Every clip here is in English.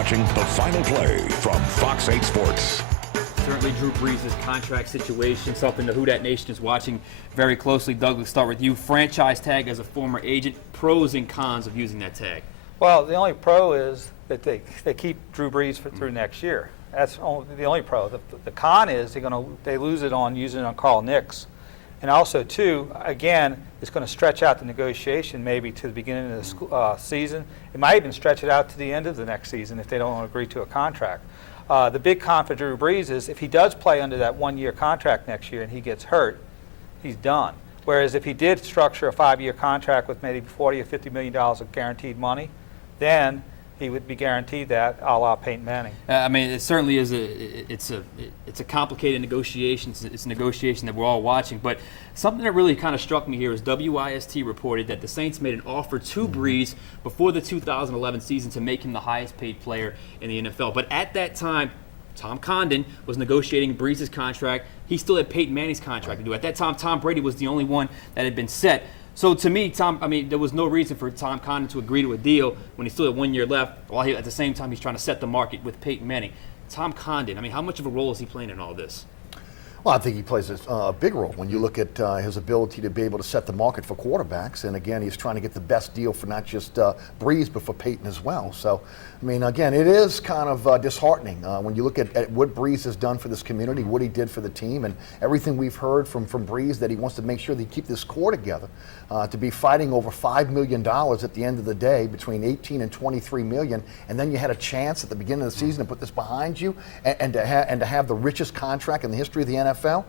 watching The Final Play from Fox 8 Sports. Certainly Drew Brees' contract situation, something the Who Dat Nation is watching very closely. Doug, let's start with you. Franchise tag as a former agent, pros and cons of using that tag. Well, the only pro is that they keep Drew Brees through next year. That's the only pro. The con is they lose it on using it on Carl Nicks. And also, too, again, it's going to stretch out the negotiation maybe to the beginning of the season. It might even stretch it out to the end of the next season if they don't agree to a contract. The big con for Drew Brees is if he does play under that one-year contract next year and he gets hurt, he's done. Whereas if he did structure a 5-year contract with maybe $40 or $50 million of guaranteed money, then he would be guaranteed that, a la Peyton Manning. I mean, it certainly is it's a complicated negotiation. It's a negotiation that we're all watching. But something that really kind of struck me here is WIST reported that the Saints made an offer to Brees before the 2011 season to make him the highest paid player in the NFL. But at that time, Tom Condon was negotiating Brees' contract. He still had Peyton Manning's contract to do. At that time, Tom Brady was the only one that had been set. So to me, there was no reason for Tom Condon to agree to a deal when he still had 1 year left, while at the same time he's trying to set the market with Peyton Manning. Tom Condon, how much of a role is he playing in all this? Well, I think he plays a big role when you look at his ability to be able to set the market for quarterbacks. And again, he's trying to get the best deal for not just Brees, but for Peyton as well. So, again, it is kind of disheartening when you look at what Brees has done for this community, what he did for the team, and everything we've heard from Brees that he wants to make sure they keep this core together. To be fighting over $5 million at the end of the day, between $18 and $23 million, and then you had a chance at the beginning of the season to put this behind you and to have the richest contract in the history of the NFL.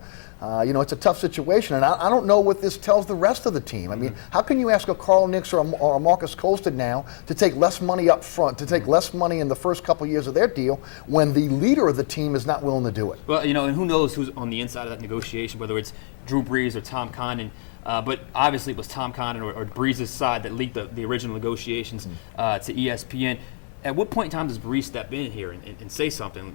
It's a tough situation, and I don't know what this tells the rest of the team. How can you ask a Carl Nicks or a Marcus Colston now to take less money up front, to take less money in the first couple of years of their deal, when the leader of the team is not willing to do it? Well, and who knows who's on the inside of that negotiation, whether it's Drew Brees or Tom Condon. But obviously it was Tom Condon or Brees' side that leaked the original negotiations to ESPN. At what point in time does Brees step in here and say something?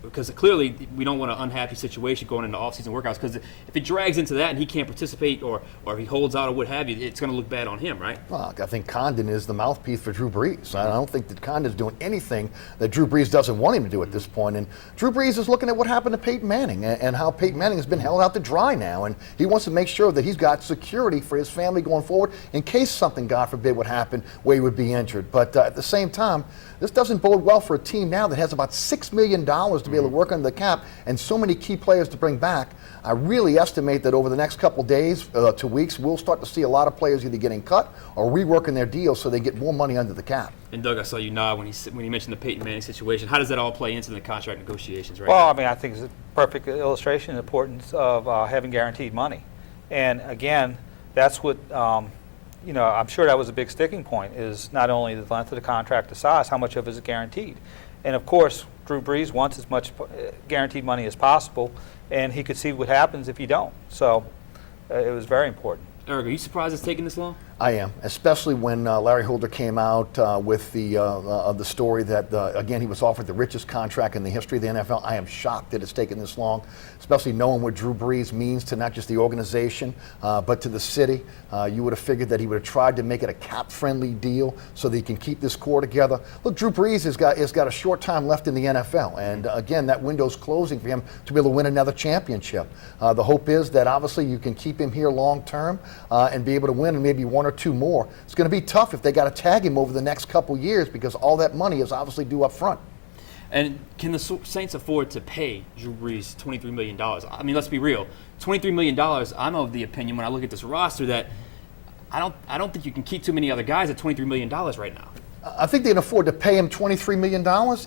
Because clearly we don't want an unhappy situation going into off-season workouts. Because if it drags into that and he can't participate or he holds out or what have you, it's going to look bad on him, right? Well, I think Condon is the mouthpiece for Drew Brees. I don't think that Condon's doing anything that Drew Brees doesn't want him to do at this point. And Drew Brees is looking at what happened to Peyton Manning and how Peyton Manning has been held out to dry now. And he wants to make sure that he's got security for his family going forward in case something, God forbid, would happen where he would be injured. But at the same time, this doesn't bode well for a team now that has about $6 million to be able to work under the cap and so many key players to bring back. I really estimate that over the next couple days, 2 weeks, we'll start to see a lot of players either getting cut or reworking their deals so they get more money under the cap. And Doug, I saw you nod when he mentioned the Peyton Manning situation. How does that all play into the contract negotiations right now? Well, I think it's a perfect illustration of the importance of having guaranteed money. And again, that's what I'm sure that was a big sticking point, is not only the length of the contract, the size, how much of it is guaranteed. And of course, Drew Brees wants as much guaranteed money as possible, and he could see what happens if you don't. So it was very important. Eric, are you surprised it's taking this long? I am, especially when Larry Holder came out with the story that, again, he was offered the richest contract in the history of the NFL. I am shocked that it's taken this long, especially knowing what Drew Brees means to not just the organization, but to the city. You would have figured that he would have tried to make it a cap-friendly deal so that he can keep this core together. Look, Drew Brees has got a short time left in the NFL, and again, that window's closing for him to be able to win another championship. The hope is that obviously you can keep him here long-term and be able to win and maybe one or two more. It's going to be tough if they got to tag him over the next couple years because all that money is obviously due up front. And can the Saints afford to pay Drew Brees $23 million? Let's be real. $23 million, I'm of the opinion when I look at this roster that I don't think you can keep too many other guys at $23 million right now. I think they can afford to pay him $23 million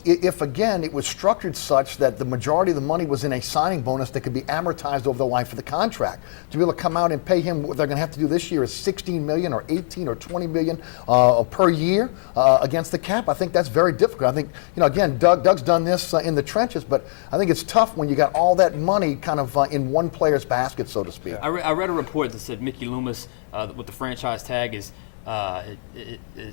if, again, it was structured such that the majority of the money was in a signing bonus that could be amortized over the life of the contract. To be able to come out and pay him what they're going to have to do this year is $16 million or $18 or $20 million per year against the cap. I think that's very difficult. I think, again, Doug's done this in the trenches, but I think it's tough when you got all that money kind of in one player's basket, so to speak. I read a report that said Mickey Loomis with the franchise tag is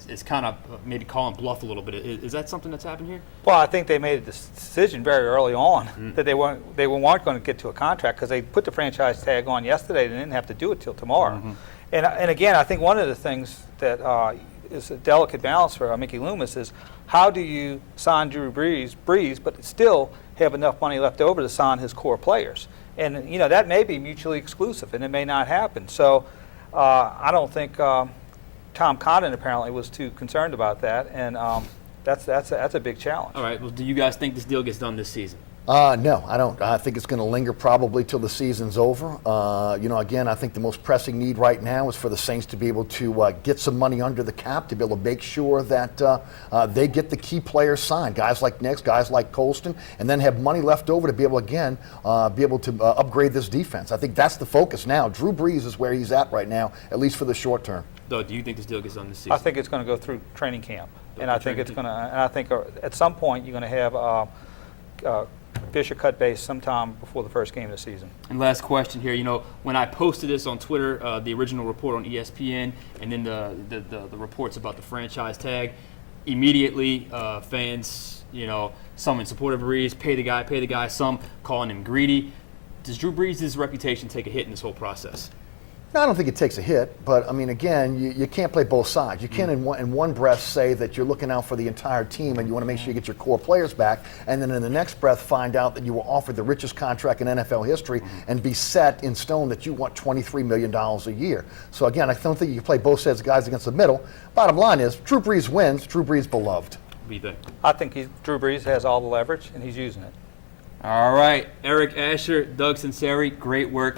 it's kind of maybe calling bluff a little bit. Is that something that's happened here? Well, I think they made a decision very early on that they weren't going to get to a contract because they put the franchise tag on yesterday and didn't have to do it till tomorrow. And again, I think one of the things that is a delicate balance for Mickey Loomis is how do you sign Drew Brees, but still have enough money left over to sign his core players? And, you know, that may be mutually exclusive, and it may not happen. So I don't think Tom Condon apparently was too concerned about that, and that's a big challenge. All right. Well, do you guys think this deal gets done this season? No, I don't. I think it's going to linger probably till the season's over. You know, again, I think the most pressing need right now is for the Saints to be able to get some money under the cap to be able to make sure that they get the key players signed, guys like Nix, guys like Colston, and then have money left over to be able, again, to upgrade this defense. I think that's the focus now. Drew Brees is where he's at right now, at least for the short term. Doug, do you think this deal gets done this season? I think it's going to go through training camp, and I think it's going to. And I think at some point you're going to have Fisher cut base sometime before the first game of the season. And last question here, you know, when I posted this on Twitter, the original report on ESPN, and then the reports about the franchise tag, immediately fans, you know, some in support of Brees, pay the guy, some calling him greedy. Does Drew Brees' reputation take a hit in this whole process? No, I don't think it takes a hit, but I mean, again, you can't play both sides. You can't in one breath say that you're looking out for the entire team and you want to make sure you get your core players back, and then in the next breath find out that you were offered the richest contract in NFL history and be set in stone that you want $23 million a year. So again, I don't think you can play both sets of guys against the middle. Bottom line is, Drew Brees wins, Drew Brees beloved. What do you think? I think Drew Brees has all the leverage, and he's using it. All right, Eric Asher, Doug Sunseri, great work.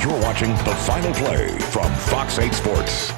You're watching The Final Play from Fox 8 Sports.